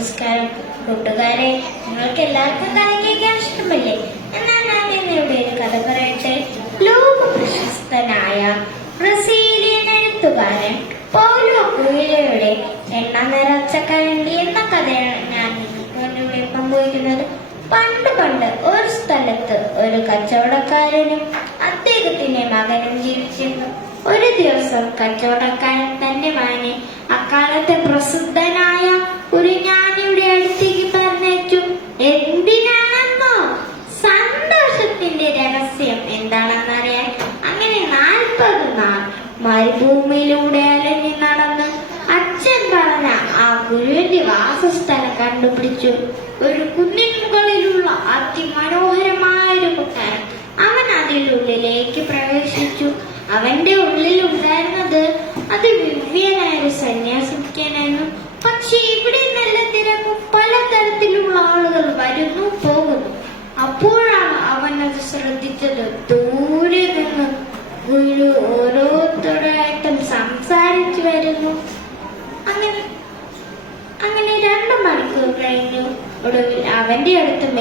നമസ്കാരം കൂട്ടുകാരെ, നിങ്ങൾക്ക് എല്ലാവർക്കും കഥ കേൾക്കാൻ ഇഷ്ടമല്ലേ? എന്നാൽ ഞാൻ ഇന്നിവിടെ ഒരു കഥ പറയട്ടെ. ലോക പ്രശസ്തനായ ബ്രസീലിയൻ എഴുത്തുകാരൻ പൗലോ കൊയ്ലോയുടെ എണ്ണ നിറച്ച കരണ്ടി എന്ന കഥയാണ് ഞാൻ ഇവിടെ പങ്കുവയ്ക്കുന്നത്. പണ്ട് ഒരു സ്ഥലത്ത് ഒരു കച്ചവടക്കാരനും അദ്ദേഹത്തിന്റെ മകനും ജീവിച്ചിരുന്നു. ഒരു ദിവസം കച്ചവടക്കാരൻ തന്റെ മകനെ അക്കാലത്തെ പ്രസിദ്ധനായ ഒരു ജ്ഞാനിയുടെ അടുത്തേക്ക് പറഞ്ഞയച്ചു. എന്തിനാണെന്നോ? സന്തോഷത്തിന്റെ രഹസ്യം എന്താണെന്നറിയാൻ. അങ്ങനെ 40 നാൾ മരുഭൂമിയിലൂടെ അലഞ്ഞു നടന്ന് അച്ഛൻ പറഞ്ഞ ആ ഗുരുവിന്റെ വാസസ്ഥലം കണ്ടുപിടിച്ചു. ഒരു കുന്നിൻ മുകളിലുള്ള അതിമനോഹരമായ ഒരു കൊട്ടാരം. അവൻ അതിനുള്ളിലേക്ക് പ്രവേശിച്ചു. അവന്റെ ഉള്ളിൽ ഉണ്ടായിരുന്നത് അതിദിവ്യനായ ഒരു സന്യാസിക്കാനായിരുന്നു. പക്ഷെ ഇവിടെ നല്ല തിരക്കും, പലതരത്തിലുള്ള ആളുകൾ വരുന്നു പോകുന്നു. അപ്പോഴാണ് അവൻ അത് ശ്രദ്ധിച്ചത്. ദൂരെ നിന്ന് ഗുരു ഓരോരുത്തരായിട്ടും സംസാരിച്ചു വരുന്നു. അങ്ങനെ 2 മണിക്കൂർ കഴിഞ്ഞു. ഒടുവിൽ അവന്റെ അടുത്തും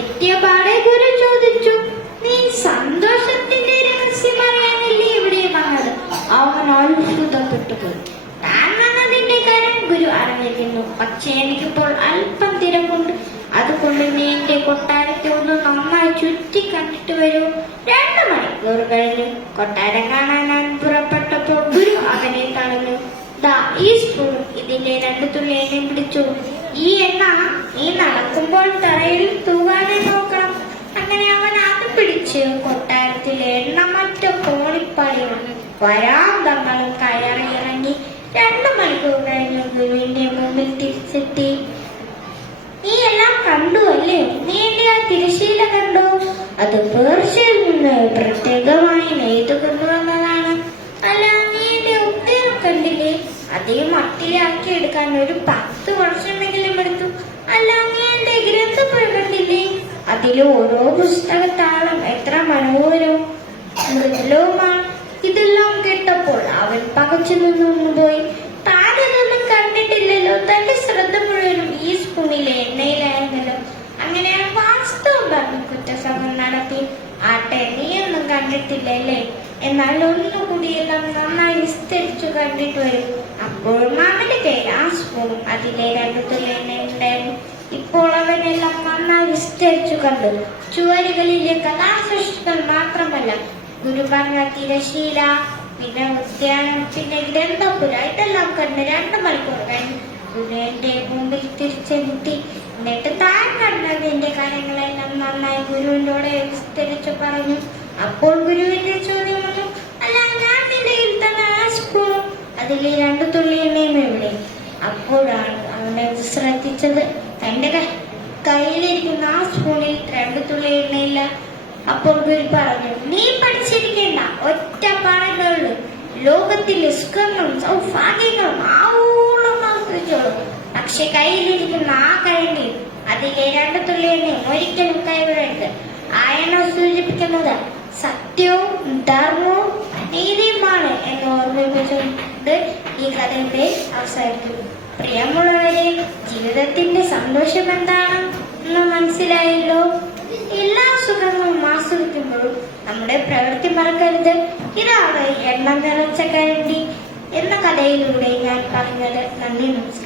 എത്തിയ പാടെ ഗുരു ചോദിച്ചു, നീ സന്തോഷത്തിന്റെ രഹസ്യം അറിയാനല്ലേ ഇവിടെ വന്നത്? അവൻ അത്ഭുതപ്പെട്ടു പോയി. താൻ വന്നതിന്റെ കാര്യം ഗുരു അറിഞ്ഞിരുന്നു. പക്ഷെ എനിക്കിപ്പോൾ അല്പം തിരക്കുണ്ട്. അതുകൊണ്ട് നീ എന്റെ കൊട്ടാരത്തെ ഒന്ന് നന്നായി ചുറ്റി കണ്ടിട്ട് വരൂ. 2 മണിക്കൂർ കഴിഞ്ഞു. കൊട്ടാരം കാണാൻ പുറപ്പെട്ടപ്പോൾ ഗുരു അവനെ തടഞ്ഞു. ദാ ഈ സ്പൂൺ, ഇതിന്റെ 2 തുള്ളി എണ്ണ പിടിച്ചു. ഈ എണ്ണ നീ നടക്കുമ്പോൾ തറയിൽ തൂവാനെ നോക്കണം. അങ്ങനെ അവൻ അത് പിടിച്ച് കൊട്ടാരത്തിലെ എണ്ണമറ്റ കോണിപ്പാളികളും വരാന്തങ്ങളും കയറി ഇറങ്ങി 2 മണിക്കൂർ കഴിഞ്ഞു ഗുരുവിന്റെ മുമ്പിൽ തിരിച്ചെത്തി. നീ എല്ലാം കണ്ടു അല്ലേ? നീ എന്റെ ആ തിരശീല കണ്ടോ? അത് പേർഷ്യയിൽ നിന്ന് പ്രത്യേകമായി നെയ്തു കൊണ്ടുവന്നതാണ്. അല്ല, നീ എന്റെ ഉത്തേരം കണ്ടില്ലേ? അതേ മട്ടിലാക്കി എടുക്കാൻ ഒരു 10 വർഷമെങ്കിലും എടുത്തു. അല്ല, നീ എന്റെ ഗ്രന്ഥപ്പുര കണ്ടില്ലേ? അതിലെ ഓരോ പുസ്തകത്താളും എത്ര മനോഹരവും മൃദുലവുമാണ്. ഇതെല്ലാം കേട്ടപ്പോൾ അവൻ പകച്ചു നിന്നുപോയി. താനൊന്നും കണ്ടിട്ടില്ലല്ലോ. തന്റെ ശ്രദ്ധ മുഴുവനും ഈ സ്പൂണിലെ എണ്ണയിലായിരുന്നല്ലോ. അങ്ങനെ വാസ്തവം പറഞ്ഞു കുറ്റസമം നടത്തി. ആട്ടെ, നീയൊന്നും കണ്ടിട്ടില്ലല്ലേ? എന്നാൽ ഒന്നുകൂടി എല്ലാം നന്നായി വിസ്തരിച്ചു കണ്ടിട്ട് വരും. അപ്പോഴും അവന്റെ കയ്യിൽ ആ സ്പൂണും അതിലെ 2 തുള്ളി എണ്ണയുണ്ടായിരുന്നു. ഇപ്പോൾ അവനെല്ലാം നന്നായി വിസ്തരിച്ചു കണ്ടു. ചുവരുകളിലെ കഥാസൃഷ്ടികൾ മാത്രമല്ല, ഗുരു പറഞ്ഞ തിരശീല, പിന്നെ ഉദ്യാനം, പിന്നെ ഗ്രന്ഥപുര, ഇതെല്ലാം കണ്ട് 2 മണിക്കൂർ കഴിഞ്ഞു ഗുരു എന്റെ മുമ്പിൽ തിരിച്ചെത്തി. എന്നിട്ട് താൻ കണ്ടതിന്റെ കാര്യങ്ങളെല്ലാം നന്നായി ഗുരുവിനോട് വിസ്തരിച്ചു പറഞ്ഞു. അപ്പോൾ ഗുരുവിന്റെ ചോദ്യം വന്നു, അല്ല, ഞാൻ നിന്റെ തന്നെ ആ സ്പൂണും അതിലെ 2 തുള്ളി എണ്ണയും എവിടെ? അപ്പോഴാണ് അവനെ ശ്രദ്ധിച്ചത്. തന്റെ കയ്യിലിരിക്കുന്ന ആ സ്പൂണിൽ 2 തുള്ളി എണ്ണയില്ല. അപ്പോൾ ഗുരു പറഞ്ഞു, നീ പഠിച്ചിരിക്കേണ്ട ഒറ്റ പാഠങ്ങളുള്ളൂ. ലോകത്തിലെ സുഖങ്ങളും സൗഭാഗ്യങ്ങളും ആവോളം ആസ്വദിച്ചോളൂ. പക്ഷെ കയ്യിലിരിക്കുന്ന ആ കരണ്ടി, അതിലെ 2 തുള്ളി എണ്ണയും ഒരിക്കലും കൈവിടരുത്. ആ എണ്ണ സൂചിപ്പിക്കുന്നത് സത്യവും ധർമ്മവും നീതിയുമാണ് എന്ന് ഓർമ്മിപ്പിച്ചുകൊണ്ട് ഈ കഥയുടെ അവസാനിക്കുന്നു. പ്രിയമുള്ളവരെ, ജീവിതത്തിന്റെ സന്തോഷം എന്താണെന്ന് മനസ്സിലായല്ലോ. എല്ലാ സുഖങ്ങളും ആസ്വദിക്കുമ്പോഴും നമ്മുടെ പ്രവൃത്തി മറക്കരുത്. ഇതാണ് എണ്ണ നിറച്ച കരണ്ടി എന്ന കഥയിലൂടെ ഞാൻ പറഞ്ഞത്. നന്ദി, നമസ്കാരം.